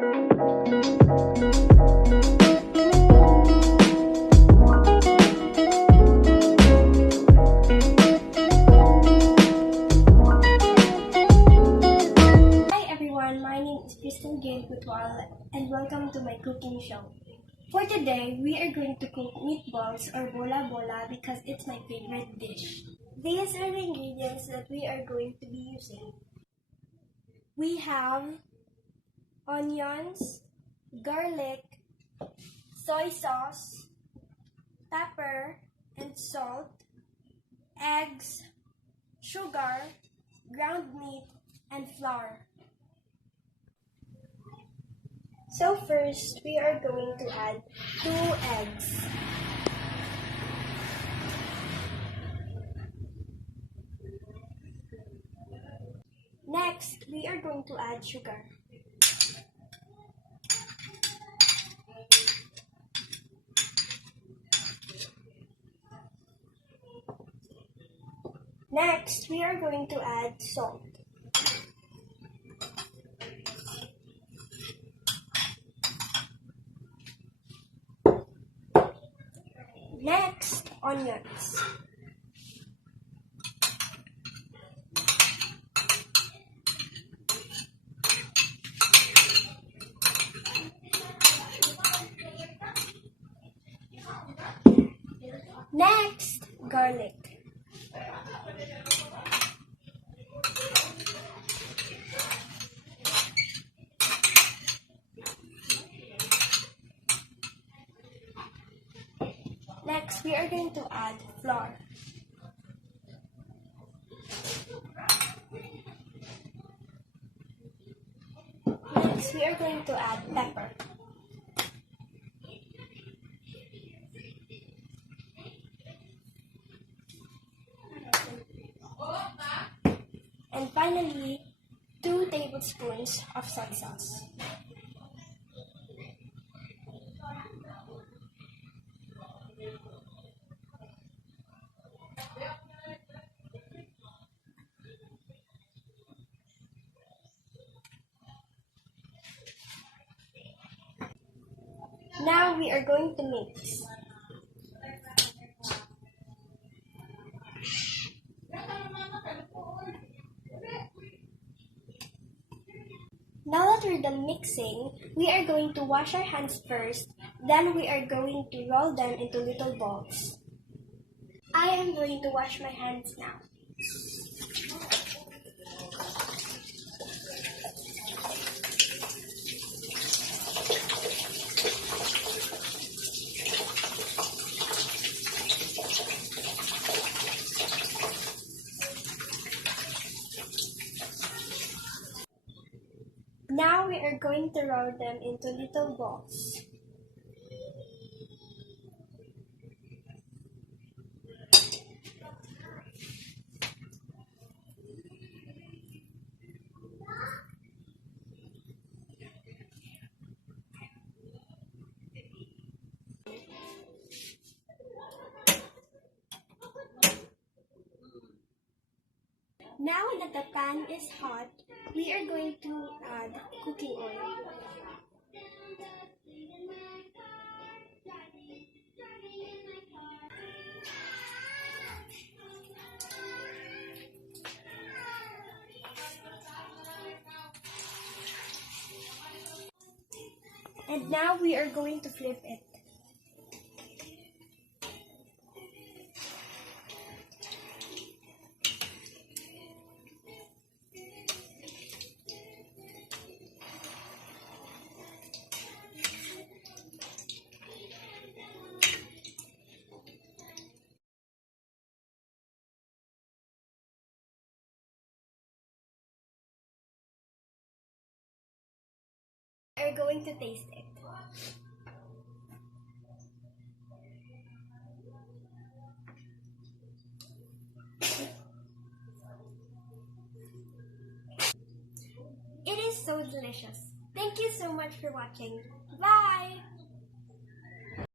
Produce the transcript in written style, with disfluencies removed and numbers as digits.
My name is Kriztel Gail and welcome to my cooking show. For today, we are going to cook meatballs or bola bola because it's my favorite dish. These are the ingredients that we are going to be using. We have onions, garlic, soy sauce, pepper and salt, eggs, sugar, ground meat, and flour. So first, we are going to add 2 eggs. Next, we are going to add sugar. Next, we are going to add salt. Next, onions. Next, garlic. Next, we are going to add flour. Next, we are going to add pepper. And finally, 2 tablespoons of soy sauce. Now we are going to mix. Now that we're done mixing, we are going to wash our hands first, then we are going to roll them into little balls. I am going to wash my hands now. Now we are going to roll them into little balls. Now that the pan is hot, we are going to add cooking oil. And now we are going to flip it. We are going to taste it. It is so delicious. Thank you so much for watching. Bye!